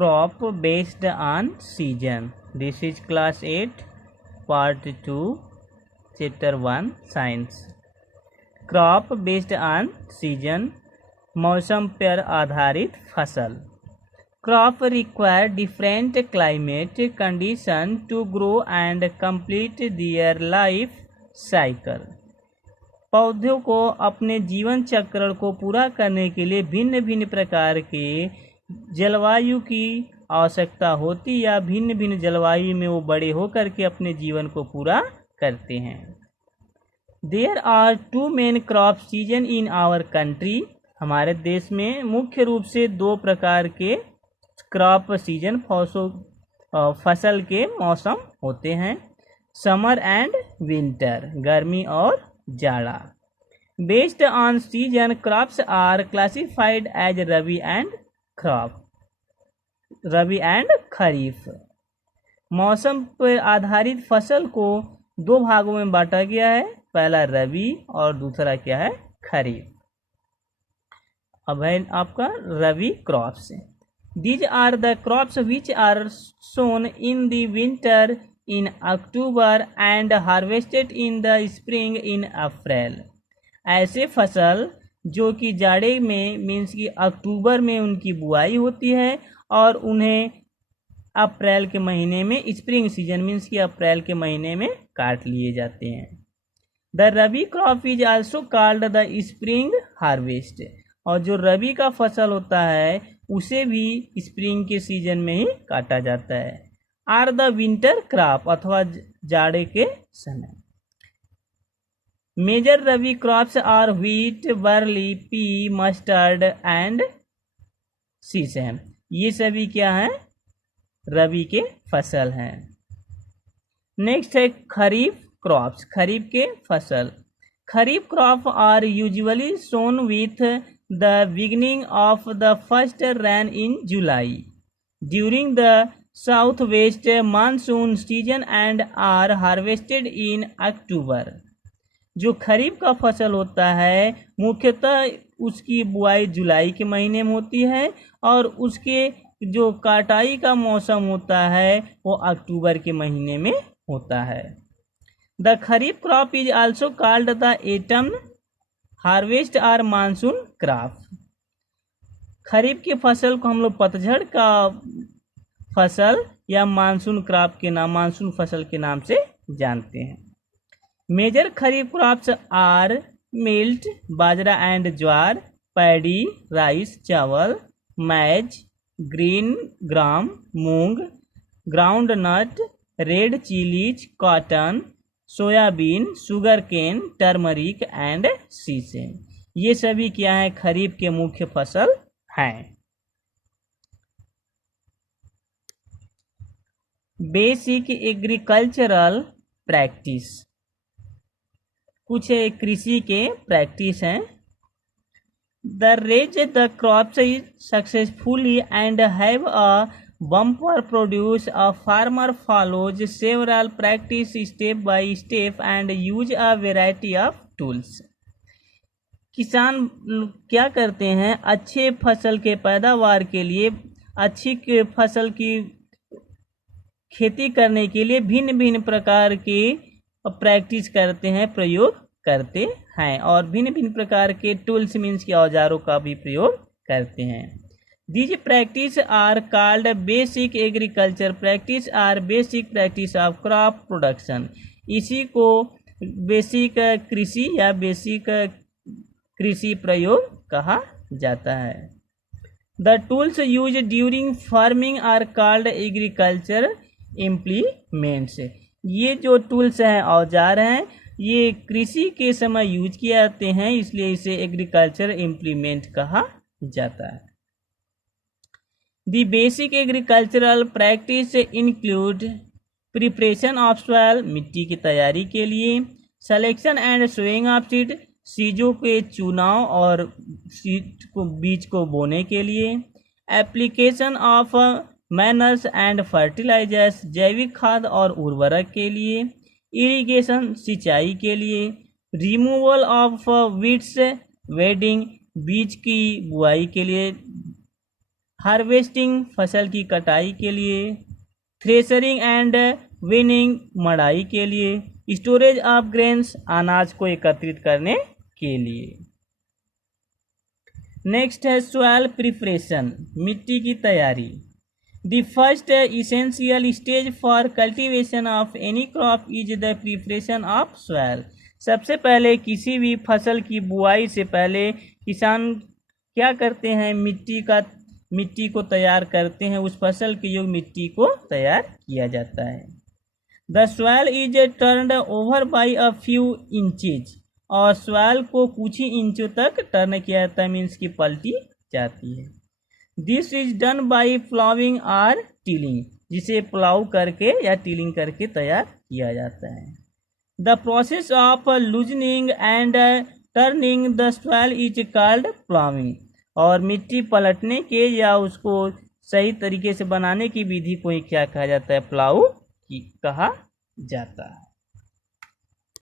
crop based on season. This is class 8 part 2 chapter 1 science. Crop based on season, मौसम पर आधारित फसल. Crop require different climate condition to grow and complete their life cycle. पौधों को अपने जीवन चक्र को पूरा करने के लिए भिन्न भिन्न प्रकार के जलवायु की आवश्यकता होती या भिन्न भिन्न जलवायु में वो बड़े होकर के अपने जीवन को पूरा करते हैं. There are two main crop season in our country. हमारे देश में मुख्य रूप से दो प्रकार के क्रॉप सीजन फसल के मौसम होते हैं. समर एंड विंटर, गर्मी और जाड़ा. Based on season crops are classified as rabi and kharif. मौसम पर आधारित फसल को दो भागों में बांटा गया है. पहला रबी और दूसरा क्या है, खरीफ. अब है आपका रबी crops. These are the crops which are sown in the winter in October and harvested in the spring in April. ऐसे फसल जो कि जाड़े में मीन्स कि अक्टूबर में उनकी बुआई होती है और उन्हें अप्रैल के महीने में, स्प्रिंग सीजन मीन्स कि अप्रैल के महीने में काट लिए जाते हैं. The rabi crop is also called the spring harvest. और जो रबी का फसल होता है उसे भी स्प्रिंग के सीजन में ही काटा जाता है. आर द विंटर क्रॉप अथवा जाड़े के समय. Major rabi crops are wheat, barley, pea, mustard and sesame. ये सभी क्या हैं, रबी के फसल हैं. नेक्स्ट है खरीफ क्रॉप्स, खरीफ के फसल. Kharif crop are usually sown with the beginning of the first rain in July during the southwest monsoon season and are harvested in October. जो खरीफ का फसल होता है मुख्यतः उसकी बुआई जुलाई के महीने में होती है और उसके जो कटाई का मौसम होता है वो अक्टूबर के महीने में होता है. The kharif crop is also called the autumn harvest or monsoon crop. Kharif की फसल को हम लोग पतझड़ का फसल या मानसून क्रॉप के नाम, मानसून फसल के नाम से जानते हैं. Major kharif crops are millet, bajra and jowar, paddy, rice, chawal, maize, green gram, moong, groundnut, red chillies, cotton, soybean, sugarcane, turmeric and sesame. ये सभी क्या है, खरीफ के मुख्य फसल हैं. बेसिक एग्रीकल्चरल प्रैक्टिस, कुछ कृषि के प्रैक्टिस हैं. They raise the crops successfully and have a bumper produce, a farmer follows several practice step by step and use a variety of tools. किसान क्या करते हैं, अच्छे फसल के पैदावार के लिए, अच्छी फसल की खेती करने के लिए भिन्न भिन्न प्रकार के प्रैक्टिस करते हैं, प्रयोग करते हैं और भिन्न भिन्न प्रकार के टूल्स मीन्स के औजारों का भी प्रयोग करते हैं. These practice are called basic agriculture practice or basic practice of crop production. इसी को बेसिक कृषि या बेसिक कृषि प्रयोग कहा जाता है. The tools used during farming are called agriculture implements. ये जो टूल्स हैं, औजार हैं, ये कृषि के समय यूज किए जाते हैं, इसलिए इसे एग्रीकल्चर इम्प्लीमेंट कहा जाता है. The basic agricultural practice include preparation of soil, मिट्टी की तैयारी के लिए, selection and sowing of seed, बीजों के चुनाव और बीज को बोने के लिए, application of manures and fertilizers, जैविक खाद और उर्वरक के लिए, irrigation सिंचाई के लिए, removal of weeds, weeding बीज की बुआई के लिए, हार्वेस्टिंग फसल की कटाई के लिए, थ्रेशरिंग एंड विनिंग मड़ाई के लिए, स्टोरेज ऑफ ग्रेन्स अनाज को एकत्रित करने के लिए। नेक्स्ट है सॉइल प्रिपरेशन, मिट्टी की तैयारी। The first essential stage for cultivation of any crop is the preparation of soil. सबसे पहले किसी भी फसल की बुआई से पहले किसान क्या करते हैं, मिट्टी को तैयार करते हैं, उस फसल के योग्य मिट्टी को तैयार किया जाता है। The soil is turned over by a few inches, और सॉइल को कुछ ही इंचों तक टर्न किया जाता है, मीन्स की पलटी जाती है। This is done by ploughing और टिलिंग, जिसे प्लाव करके या टिलिंग करके तैयार किया जाता है। The process of loosening and turning the soil is called ploughing, और मिट्टी पलटने के या उसको सही तरीके से बनाने की विधि को ही क्या कहा जाता है, प्लाव कहा जाता है।